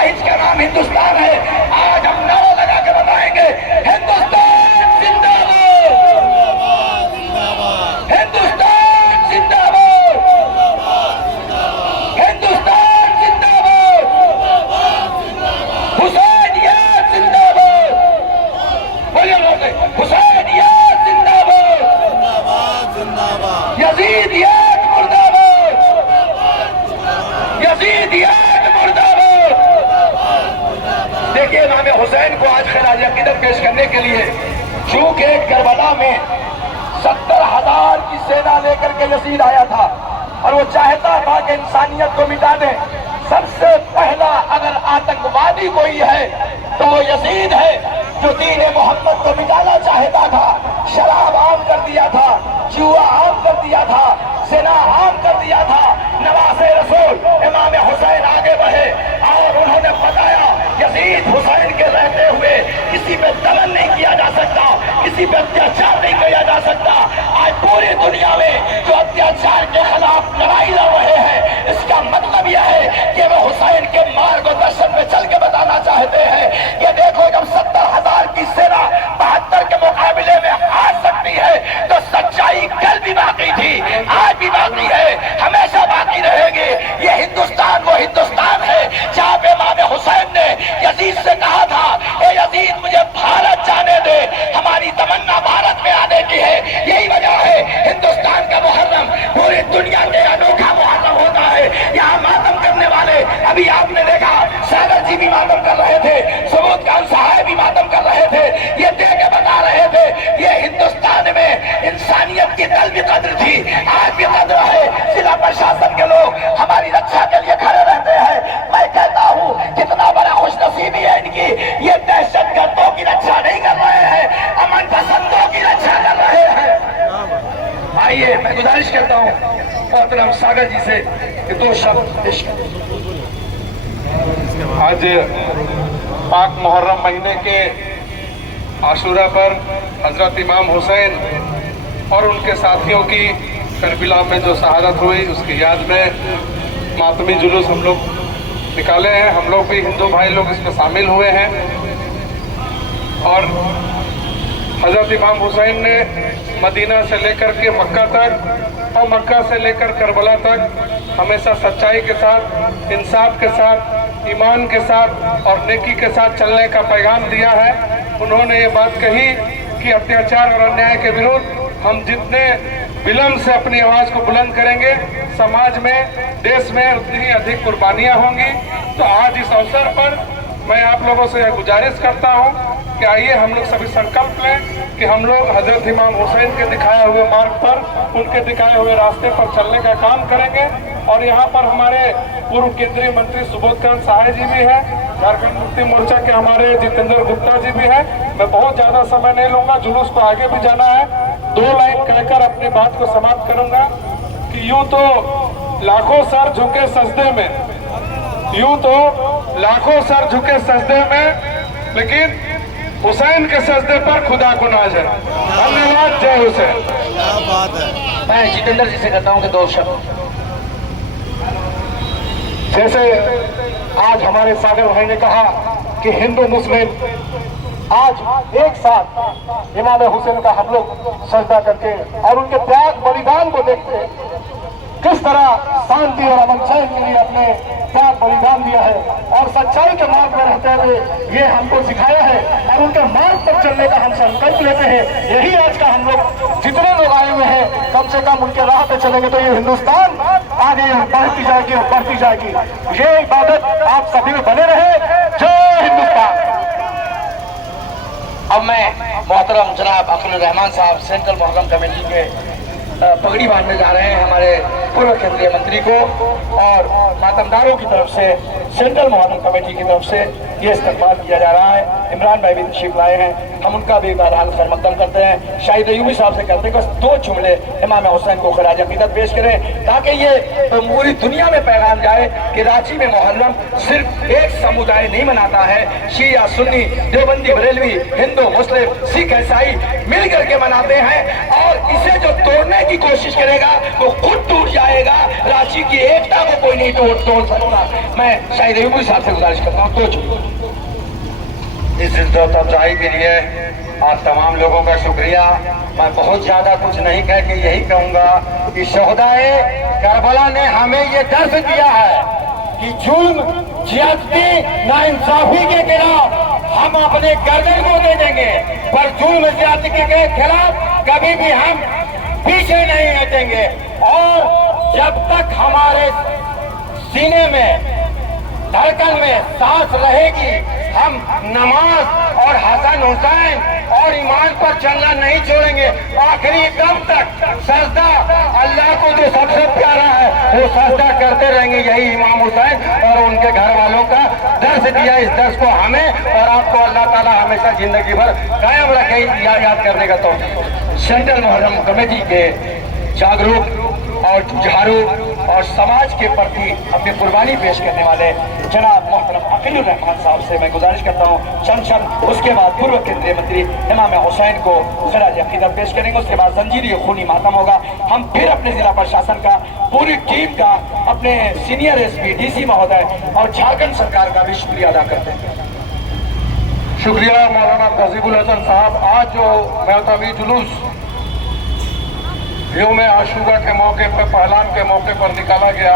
Size का नाम हिंदुस्तान है। आज हम नारा लगा के बताएंगे, हिंदुस्तान जिंदाबाद, हिंदुस्तान जिंदाबाद, हिंदुस्तान जिंदाबाद, हुसैनियत जिंदाबाद, बोलिए हुसैनियत जिंदाबाद, यजीदियत मुर्दाबाद, यजीदियत मुर्दाबाद। देखिए इमाम हुसैन को आज खिराज अकीदत पेश करने के लिए चूंकि करबला में 70,000 की सेना लेकर के यजीद आया था और वो चाहता था कि इंसानियत को मिटा दे। सबसे पहला अगर आतंकवादी कोई है तो वो यजीद है, जो दीन मोहम्मद को मिटाना चाहता था। शराब आम कर दिया था, जुआ आम कर दिया था, सेना आम कर दिया था। नवासे रसूल इमाम हुसैन आगे बढ़े और उन्होंने बताया यजीद हुसैन के रहते हुए किसी पे दमन नहीं किया जा सकता, किसी पे अत्याचार नहीं किया जा सकता। आज पूरी दुनिया में जो अत्याचार के खिलाफ लड़ाई लड़ रहे हैं, इसका मतलब यह है कि वे हुसैन के मार्गदर्शन में चल के बताना चाहते हैं कि देखो, जब 70,000 की सेना 72 के मुकाबले में हार सकती है तो सच्चाई कल भी बाकी थी, आज भी बाकी है, हमेशा बाकी रहेगी। ये हिंदुस्तान वो हिंदुस्तान है जहां पे इमाम हुसैन ने यजीद से कहा था, ए यजीद मुझे भारत जाने दे, हमारी तमन्ना भारत में आने की है। यही वजह है हिंदुस्तान का मुहर्रम पूरी दुनिया के अनोखा मुहर्रम होता है। यहाँ मातम करने वाले, अभी आपने देखा सागर जी भी मातम कर रहे थे, सबूत खान साहब भी मातम कर रहे थे, ये दे के बता रहे थे ये हिंदुस्तान में इंसानियत की कल भी कद्र थी, आज भी कद्र है। जिला प्रशासन के लोग हमारी रक्षा के लिए खड़े रहते हैं। मैं कहता हूँ कितना बड़ा खुशनसीबी है इनकी, ये दहशतगर्दों की रक्षा नहीं कर रहे हैं, अमन पसंदों की रक्षा कर रहे हैं। आइए मैं गुजारिश करता हूँ मोहतरम सागर जी से कि 2 शब्द पेश करें। आज पाक मुहर्रम महीने के आशूरा पर हजरत इमाम हुसैन और उनके साथियों की करबला में जो शहादत हुई, उसकी याद में मातमी जुलूस हम लोग निकाले हैं। हम लोग भी हिंदू भाई लोग इसमें शामिल हुए हैं और हजरत इमाम हुसैन ने मदीना से लेकर के मक्का तक और मक्का से लेकर करबला तक हमेशा सच्चाई के साथ, इंसाफ के साथ, ईमान के साथ और नेकी के साथ चलने का पैगाम दिया है। उन्होंने ये बात कही कि अत्याचार और अन्याय के विरुद्ध हम जितने विलम्ब से अपनी आवाज को बुलंद करेंगे, समाज में, देश में उतनी ही अधिक कुर्बानियां होंगी। तो आज इस अवसर पर मैं आप लोगों से यह गुजारिश करता हूं कि आइए हम लोग सभी संकल्प लें कि हम लोग हजरत इमाम हुसैन के दिखाए हुए मार्ग पर, उनके दिखाए हुए रास्ते पर चलने का काम करेंगे। और यहाँ पर हमारे पूर्व केंद्रीय मंत्री सुबोध खान साहे जी भी है, झारखंड मुक्ति मोर्चा के हमारे जितेंद्र गुप्ता जी भी है। मैं बहुत ज्यादा समय नहीं लूंगा, जुलूस को आगे भी जाना है। 2 लाइन कहकर अपनी बात को समाप्त करूंगा कि यूं तो लाखों सर झुके सजदे में, यूं तो लाखों सर झुके सजदे में, लेकिन हुसैन के सजदे पर खुदा को नाज है। धन्यवाद। जय हुसैन। क्या बात है। मैं जितेंद्र जी से कहता हूं कि 2 शब्द। जैसे आज हमारे सागर भाई ने कहा कि हिंदू मुस्लिम आज एक साथ इमाम हुसैन का हम लोग सजदा करके और उनके त्याग बलिदान को देखते किस तरह शांति और अमन चैन के लिए अपने त्याग बलिदान दिया है और सच्चाई के मार्ग पर रहते हुए ये हमको सिखाया है और उनके मार्ग पर चलने का हम संकल्प लेते हैं। यही आज का हम लोग जितने लोग आए हुए हैं, कम से कम उनके राह पे चलेंगे तो ये हिंदुस्तान आगे बढ़ती जाएगी और बढ़ती जाएगी। ये इबादत आप सभी में बने रहे। जय हिंदुस्तान। अब मैं मोहतरम जनाब अख्तर रहमान साहब सेंट्रल मुहर्रम कमेटी के पगड़ी बांधने जा रहे हैं हमारे पूर्व केंद्रीय मंत्री को, और मातमदारों की तरफ से सेंट्रल मुहर्रम कमेटी की तरफ से ये इस्तेमाल किया जा रहा है। इमरान भाई भी तशरीफ लाए हैं, हम उनका भी बहरहाल खैर मकदम करते हैं। शाहिद अयूबी साहब से कहते हैं बस 2 जुमले इमाम हुसैन को खराज अकीदत पेश करें ताकि ये तो पूरी दुनिया में पैगाम जाए कि रांची में मुहर्रम सिर्फ एक समुदाय नहीं मनाता है, शिया सुन्नी देवबंदी बरेलवी हिंदू मुस्लिम सिख ईसाई मिल करके मनाते हैं, और इसे जो तोड़ने की कोशिश करेगा वो खुद टूट जाएगा। रांची की एकता को कोई नहीं तोड़ सकता। मैं शाहिद अयूबी साहब से गुजारिश करता हूँ 2 जुमले। इस इज्जत अफजाई के लिए आप तमाम लोगों का शुक्रिया। मैं बहुत ज्यादा कुछ नहीं कह के यही कहूंगा कि शोहदाए करबला ने हमें ये दर्ज दिया है कि जुल्म ज्यादती नाइंसाफी के खिलाफ हम अपने गर्दन को दे देंगे, पर जुल्म ज्यादती के खिलाफ कभी भी हम पीछे नहीं हटेंगे। और जब तक हमारे सीने में धड़कन में सांस रहेगी हम नमाज और हसन हुसैन और ईमान पर चलना नहीं छोड़ेंगे। आखिरी दम तक सजदा अल्लाह को जो सबसे प्यारा है वो सजदा करते रहेंगे। यही इमाम हुसैन और उनके घर वालों का दर्स दिया। इस दर्स को हमें और आपको अल्लाह ताला हमेशा जिंदगी भर कायम रखे, याद करने का। तो सेंट्रल मुहर्रम कमेटी के जागरूक और जुझारू और समाज के प्रति अपनी कुर्बानी पेश करने वाले जनाब मोहतरम अकीलुर रहमान साहब से मैं गुजारिश करता हूँ चंद उसके बाद पूर्व केंद्रीय मंत्री इमाम हुसैन को खराज अकीदत पेश करेंगे। उसके बाद जंजीरी खूनी मातम होगा। हम फिर अपने जिला प्रशासन का, पूरी टीम का, अपने सीनियर एसपी डीसी महोदय और झारखंड सरकार का भी शुक्रिया अदा करते हैं। शुक्रिया मौलाना तहजीबुल हसन साहब। आज जो महतमी जुलूस योम आशूरा के मौके पर, पहलान के मौके पर निकाला गया,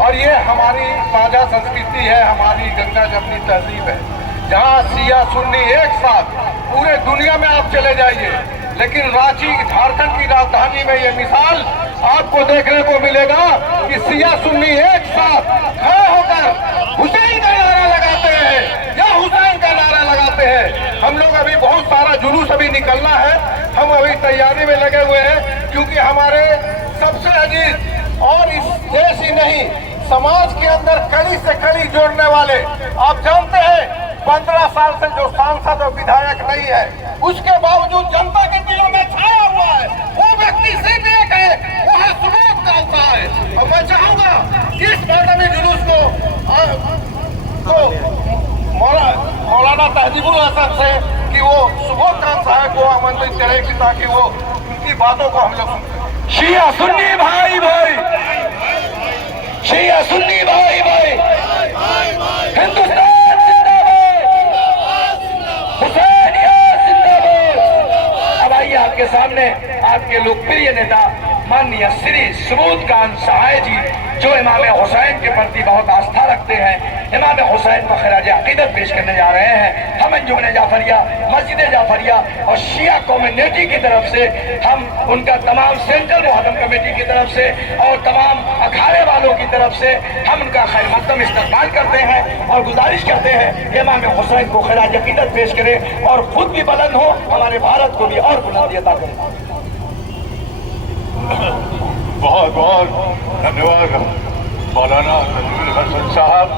और ये हमारी साझा संस्कृति है, हमारी गंगा जमनी तहजीब है, जहाँ सिया सुन्नी एक साथ पूरे दुनिया में आप चले जाइए, लेकिन रांची झारखंड की राजधानी में ये मिसाल आपको देखने को मिलेगा कि सिया सुन्नी एक साथ खड़े होकर हुसैन का नारा लगाते हैं या हुसैन का नारा लगाते हैं। हम लोग अभी बहुत सारा जुलूस अभी निकलना है, हम अभी तैयारी में लगे हुए हैं, क्योंकि हमारे सबसे अजीज और इस देश ही नहीं समाज के अंदर कड़ी से कड़ी जोड़ने वाले, आप जानते हैं 15 साल से जो सांसद और विधायक नहीं है, उसके बावजूद जनता के दिलों में छाया हुआ है, वो व्यक्ति सिर्फ एक है, वो है सुबोध खालसा है। और मैं चाहूंगा इस महतमी जुलूस को मौलाना तहजीबुल हसन से कि वो सुबोध खान साहब को आमंत्रित करें ताकि वो उनकी बातों को हम लोग सुनते। शिया सुन्नी भाई भाई, शिया सुन्नी भाई भाई, हिंदुस्तान जिंदाबाद, हुसैनियत जिंदाबाद। अब आइए आपके सामने आपके लोकप्रिय नेता माननीय श्री सुबोध खान सहाय जी, जो इमाम हुसैन के प्रति बहुत आस्था रखते हैं, इमाम हुसैन को खराज अकीदत पेश करने जा रहे हैं। हम अंजुमन जाफरिया, मस्जिद जाफरिया और शिया कम्युनिटी की तरफ से, हम उनका तमाम सेंट्रल मुहर्रम कमेटी की तरफ से और तमाम अखाड़े वालों की तरफ से हम उनका खैर मकदम इस्तकबाल करते हैं और गुजारिश करते हैं कि इमाम हुसैन को खराज अकीदत पेश करें और खुद भी बुलंद हो, हमारे भारत को भी और बुलंदी अता करें। बहुत बहुत धन्यवाद मौलाना तहजीबुल हसन साहब।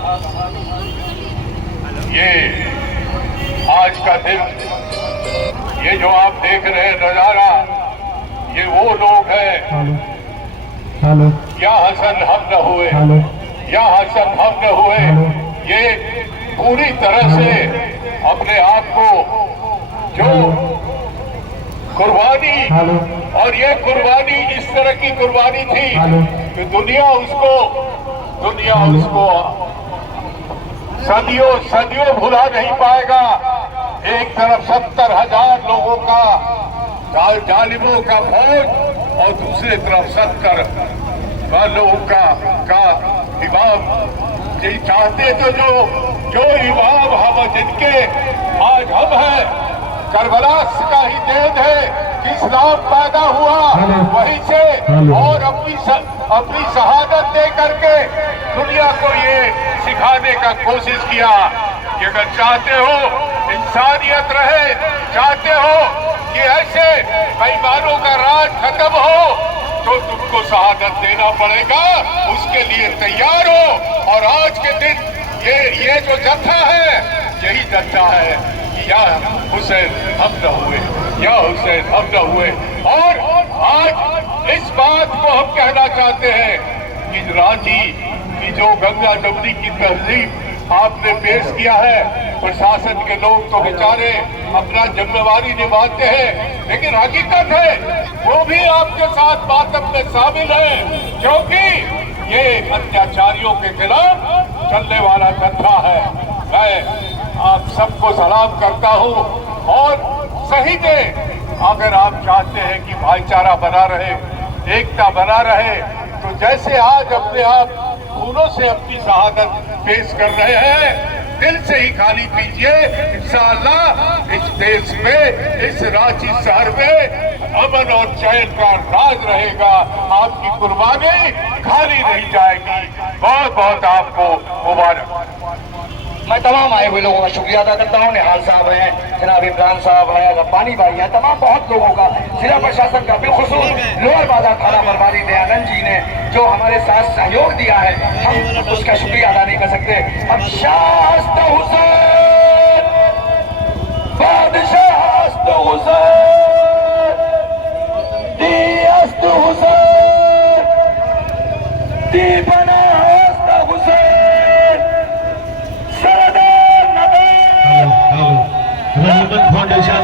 ये आज का दिन, ये जो आप देख रहे हैं नजारा, ये वो लोग हैं या हसन हम न हुए, या हसन हम न हुए, ये पूरी तरह से अपने आप को जो कुर्बानी, और ये कुर्बानी इस तरह की कुर्बानी थी कि दुनिया उसको सदियों सदियों भुला नहीं पाएगा। एक तरफ 70,000 लोगों का, जालिमों का फौज, और दूसरे तरफ 70 लोगों का इमाम। ये चाहते तो जो इमाम हम जिनके आज हम हैं, करबला का ही देन है कि इस्लाम पैदा हुआ वहीं से, और अपनी शहादत दे करके दुनिया को ये सिखाने का कोशिश किया कि अगर चाहते हो इंसानियत रहे, चाहते हो कि ऐसे बेईमानों का राज खत्म हो, तो तुमको शहादत देना पड़ेगा, उसके लिए तैयार हो। और आज के दिन ये जो जत्था है, यही चलता है कि या हुसैन हम न हुए, या हुसैन हम न हुए। और आज इस बात को हम कहना चाहते हैं कि रांची की जो गंगा डबरी की तहजीब आपने पेश किया है, प्रशासन के लोग तो बेचारे अपना जिम्मेवारी निभाते हैं, लेकिन हकीकत है वो भी आपके साथ मातम में शामिल है, क्योंकि ये अत्याचारियों के खिलाफ चलने वाला धंधा है। मैं आप सबको सलाम करता हूँ और सही में अगर आप चाहते हैं कि भाईचारा बना रहे, एकता बना रहे, तो जैसे आज अपने आप खूनों से अपनी शहादत पेश कर रहे हैं, दिल से ही खाली पीजिए। इंशाअल्लाह इस देश में, इस रांची शहर में अमन और चैन का राज रहेगा। आपकी कुर्बानी खाली नहीं जाएगी। बहुत बहुत आपको मुबारक। मैं तमाम आए हुए लोगों का शुक्रिया अदा करता हूँ। निहाल साहब हैं, जनाब इमरान साहब हैं, रब्बानी भाई हैं, तमाम बहुत लोगों का, जिला प्रशासन का, बिलखुसूस लोअर बाजार थाना प्रभारी दयानंद जी ने जो हमारे साथ सहयोग दिया है, हम उसका शुक्रिया अदा नहीं कर सकते। अब शास्त हुसैन, बादशाह हुसैन, दियस्त हुसैन, दीपना हुसैन, सरदार नदार, फाउंडेशन